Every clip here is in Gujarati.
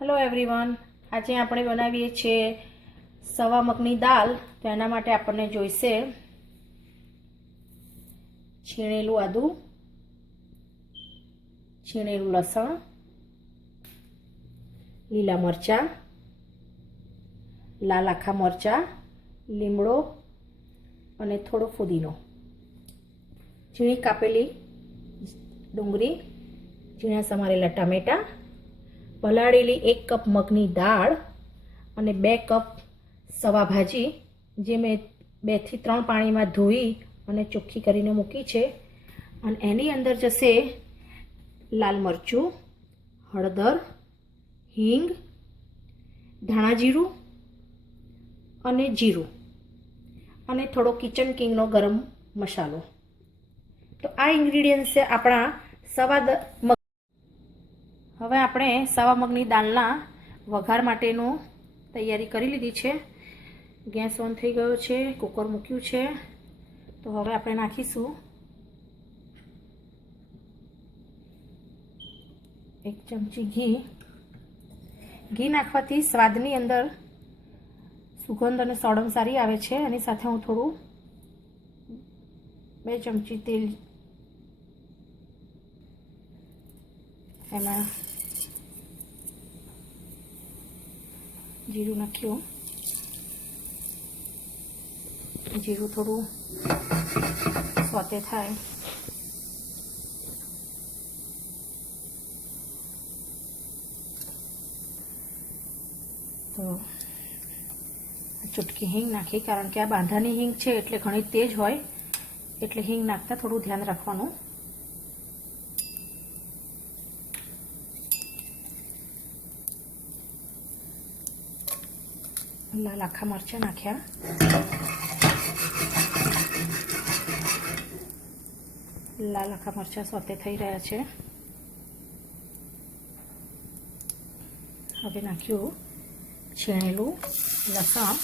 હેલો એવરીવન, આજે આપણે બનાવીએ છીએ સવા મગની દાળ. તો એના માટે આપણને જોઈશે છીણેલું આદું, છીણેલું લસણ, લીલા મરચાં, લાલ આખા મરચાં, લીમડો અને થોડો ફુદીનો, ઝીણી કાપેલી ડુંગળી, ઝીણા સમારેલા ટામેટાં, પલાળેલી 1 કપ મગની દાળ અને 2 કપ સવા ભાજી, જે મેં 2 થી 3 પાણીમાં ધોઈ અને ચોખ્ખી કરીને મૂકી છે. અને એની અંદર જશે લાલ મરચું, હળદર, હિંગ, ધાણા જીરું અને જીરું અને થોડો કિચન કિંગનો ગરમ મસાલો. તો આ ઇન્ગ્રીડિયન્ટ્સ છે આપણા સવા મગ. હવે આપણે સવા મગની દાળના વઘાર માટેનું તૈયારી કરી લીધી છે. ગેસ ઓન થઈ ગયો છે, કુકર મૂક્યું છે. તો હવે આપણે નાખીશું 1 ચમચી ઘી. ઘી નાખવાથી સ્વાદની અંદર સુગંધ અને સોડમ સારી આવે છે. એની સાથે હું થોડું 2 ચમચી તેલ એમાં જીરું નાખ્યું. જીરું થોડું સોતે થાય તો ચૂટકી હિંગ નાખી, કારણ કે આ બાંધાની હિંગ છે એટલે ઘણી તેજ હોય, એટલે હિંગ નાખતા થોડું ધ્યાન રાખવાનું. લાલ આખા મરચાં નાખ્યા. લાલ આખા મરચાં સોતે થઈ રહ્યા છે. હવે નાખ્યું છીણેલું લસણ,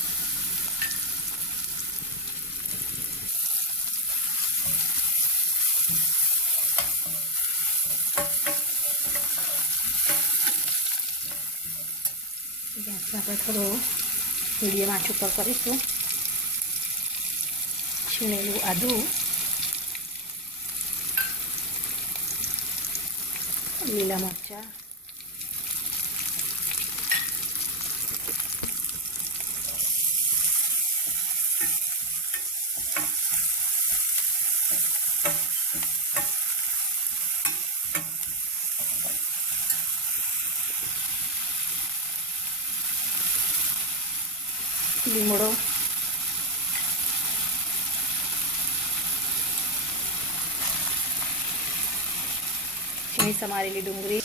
ગેસ આપણે થોડો મીડિયમ આંચ ઉપર કરીશું. છીણેલું આદું, લીલા મરચાં, લીમડો, ઝીણી સમારેલી ડુંગળી.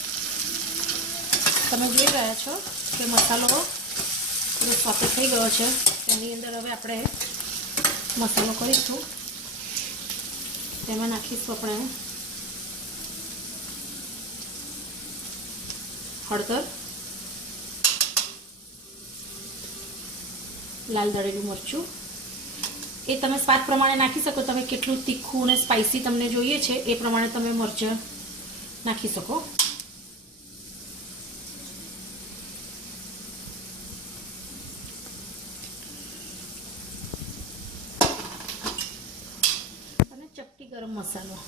તમે જોઈ રહ્યા છો કે મસાલો થોડો સોતે થઈ ગયો છે. એની અંદર હવે આપણે મસાલો કરીશું. તેમાં નાખીશું આપણે હળદર, લાલ દળેલું મરચું. એ તમે સ્વાદ પ્રમાણે નાખી શકો. તમે કેટલું તીખું અને સ્પાઇસી તમને જોઈએ છે એ પ્રમાણે તમે મરચાં નાખી શકો. અને ચપટી ગરમ મસાલો.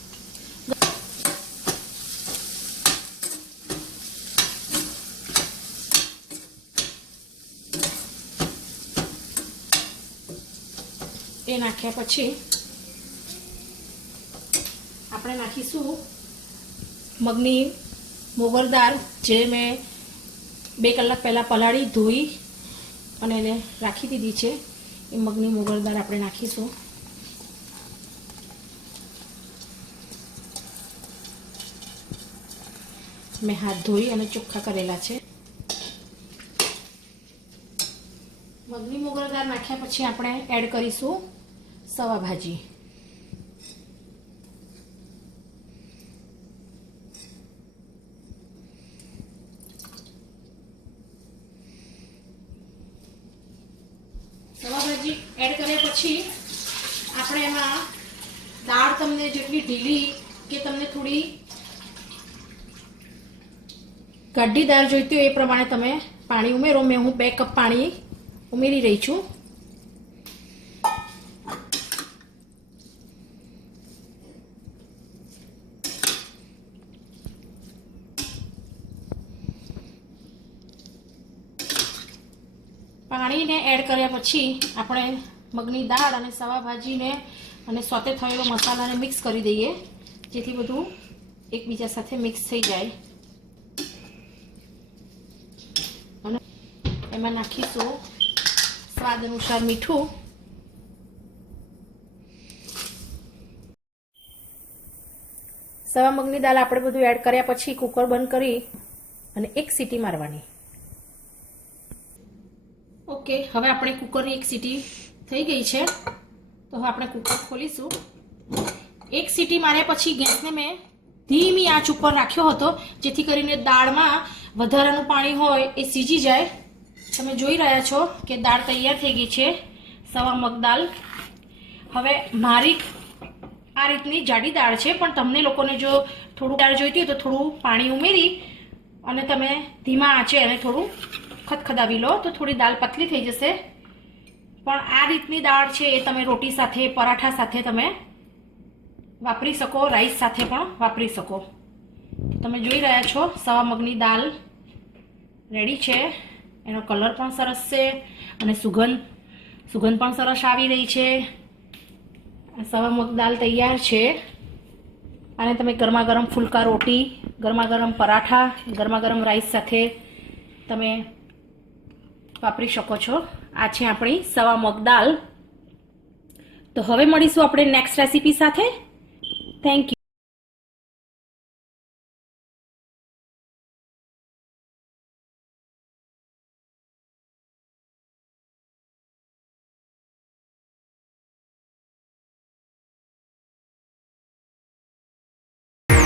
એ નાખ્યા પછી આપણે નાખીશું મગની મોગર દાળ, જે મેં 2 કલાક પહેલાં પલાળી ધોઈ અને એને રાખી દીધી છે. એ મગની મોગર દાળ આપણે નાખીશું. મેં હાથ ધોઈ અને ચોખ્ખા કરેલા છે. મગની મોગર દાળ નાખ્યા પછી આપણે એડ કરીશું સવા ભાજી. સવા ભાજી એડ કર્યા પછી આપણે એમાં દાળ તમને જેટલી ઢીલી કે તમને થોડી ગાઢી દાળ જોઈતી હોય એ પ્રમાણે તમે પાણી ઉમેરો. હું 2 કપ પાણી ઉમેરી રહી છું. પાણીને એડ કર્યા પછી આપણે મગની દાળ અને સવા ભાજીને અને સોતે થયેલો મસાલાને મિક્સ કરી દઈએ, જેથી બધું એકબીજા સાથે મિક્સ થઈ જાય. અને એમાં નાખીશું સ્વાદ અનુસાર મીઠું. સવા મગની દાળ આપણે બધું એડ કર્યા પછી કુકર બંધ કરી અને 1 સીટી મારવાની. ઓકે, હવે આપણે કુકરની 1 સીટી થઈ ગઈ છે, તો હવે આપણે કુકર ખોલીશું. 1 સીટી માર્યા પછી ગેસને મેં ધીમી આંચ ઉપર રાખ્યો હતો, જેથી કરીને દાળમાં વધારાનું પાણી હોય એ સીજી જાય. તમે જોઈ રહ્યા છો કે દાળ તૈયાર થઈ ગઈ છે, સવા મગ દાળ. હવે મારી આ રીતની જાડી દાળ છે, પણ તમને લોકોને જો થોડું દાળ જોઈતી હોય તો થોડું પાણી ઉમેરી અને તમે ધીમા આંચે અને થોડું ખદખદાવી લો તો થોડી દાળ પતલી થઈ જશે. પણ આ રીતની દાળ છે એ તમે રોટી સાથે, પરાઠા સાથે તમે વાપરી શકો, રાઈસ સાથે પણ વાપરી શકો. તમે જોઈ રહ્યા છો સવા મગની દાળ રેડી છે. એનો કલર પણ સરસ છે અને સુગંધ પણ સરસ આવી રહી છે. સવા મગ દાળ તૈયાર છે. અને તમે ગરમા ગરમ ફુલકા રોટી, ગરમા ગરમ પરાઠા, ગરમા ગરમ રાઈસ સાથે તમે વાપરી શકો છો. આ છે આપણી સવા મગ દાળ. તો હવે મળીશું આપણે નેક્સ્ટ રેસીપી સાથે. Thank you.